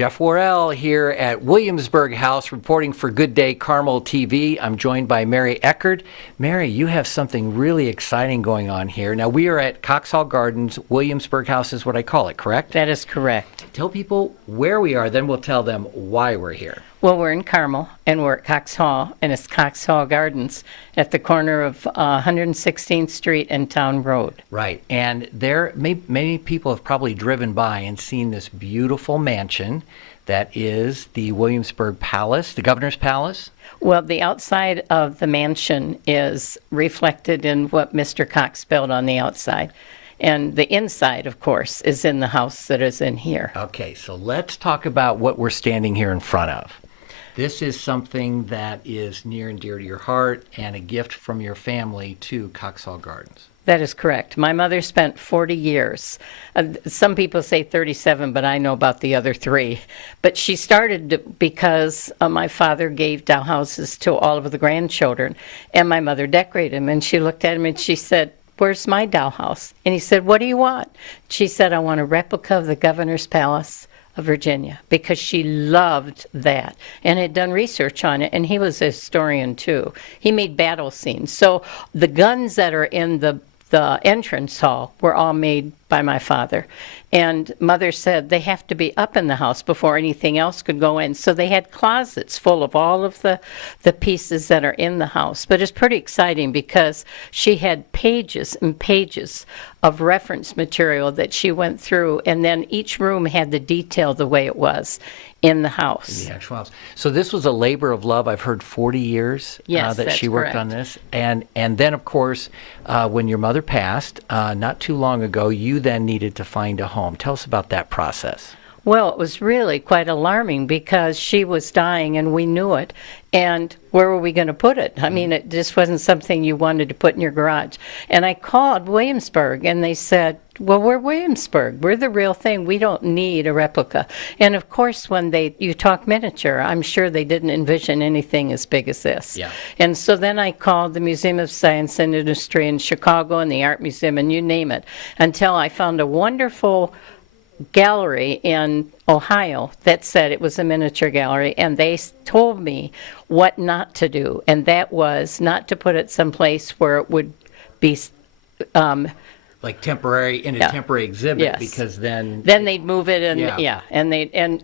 Jeff Worrell here at Williamson House reporting for Good Day Carmel TV. I'm joined by Mary Eckard. Mary, you have something really exciting going on here. Now, we are at Coxhall Gardens. Williamson House is what I call it, correct? That is correct. Tell people where we are, then we'll tell them why we're here. Well, we're in Carmel, and we're at Coxhall, and it's Coxhall Gardens at the corner of 116th Street and Town Road. Right, and there, many people have probably driven by and seen this beautiful mansion that is the Williamsburg Palace, the Governor's Palace. Well, the outside of the mansion is reflected in what Mr. Cox built on the outside. And the inside, of course, is in the house that is in here. Okay, so let's talk about what we're standing here in front of. This is something that is near and dear to your heart and a gift from your family to Coxhall Gardens. That is correct. My mother spent 40 years. Some people say 37, but I know about the other 3. But she started because my father gave doll houses to all of the grandchildren, and my mother decorated them. And she looked at him and she said, "Where's my doll house?" And he said, "What do you want?" She said, "I want a replica of the Governor's Palace of Virginia," because she loved that and had done research on it, and he was a historian too. He made battle scenes. So the guns that are in the entrance hall were all made by my father. And Mother said they have to be up in the house before anything else could go in. So they had closets full of all of the pieces that are in the house. But it's pretty exciting because she had pages and pages of reference material that she went through, and then each room had the detail the way it was in the house. In the actual house. So this was a labor of love. I've heard 40 years yes, that she worked correct. on this. And then, of course, when your mother passed, not too long ago, you then needed to find a home. Tell us about that process. Well, it was really quite alarming because she was dying and we knew it. And where were we going to put it? I mean, it just wasn't something you wanted to put in your garage. And I called Williamsburg and they said, "Well, we're Williamsburg. We're the real thing. We don't need a replica." And of course, when you talk miniature, I'm sure they didn't envision anything as big as this. Yeah. And so then I called the Museum of Science and Industry in Chicago and the Art Museum and you name it, until I found a wonderful gallery in Ohio that said it was a miniature gallery, and they told me what not to do, and that was not to put it someplace where it would be like temporary, in a temporary exhibit, yes. Because then they'd move it, and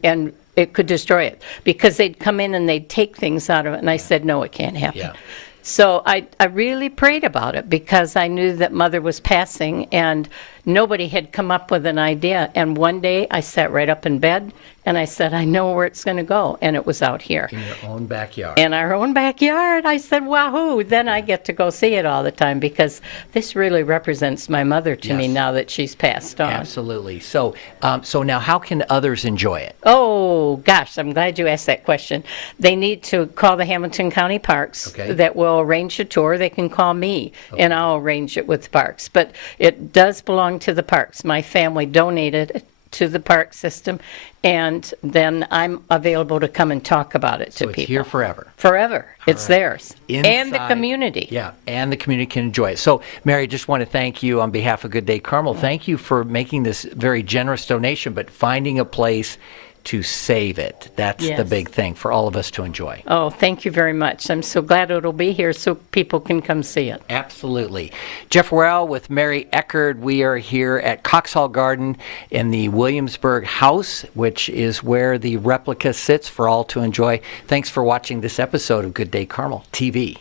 and it could destroy it, because they'd come in and they'd take things out of it, and I said, no, it can't happen. Yeah. So I really prayed about it because I knew that Mother was passing and nobody had come up with an idea. And one day I sat right up in bed and I said, I know where it's going to go. And it was out here. In your own backyard. In our own backyard. I said, wahoo. Then I get to go see it all the time because this really represents my mother to me now that she's passed on. Absolutely. So, so now how can others enjoy it? Oh, gosh, I'm glad you asked that question. They need to call the Hamilton County Parks that will arrange a tour. They can call me, and I'll arrange it with the parks. But it does belong to the parks. My family donated it to the park system, and then I'm available to come and talk about it to people. So it's here forever. Forever. It's theirs. Inside, and the community. Yeah, and the community can enjoy it. So, Mary, I just want to thank you on behalf of Good Day Carmel. Thank you for making this very generous donation, but finding a place to save it. That's the big thing for all of us to enjoy. Oh, thank you very much. I'm so glad it'll be here so people can come see it. Absolutely. Jeff Worrell with Mary Eckard. We are here at Coxhall Garden in the Williamsburg House, which is where the replica sits for all to enjoy. Thanks for watching this episode of Good Day Carmel TV.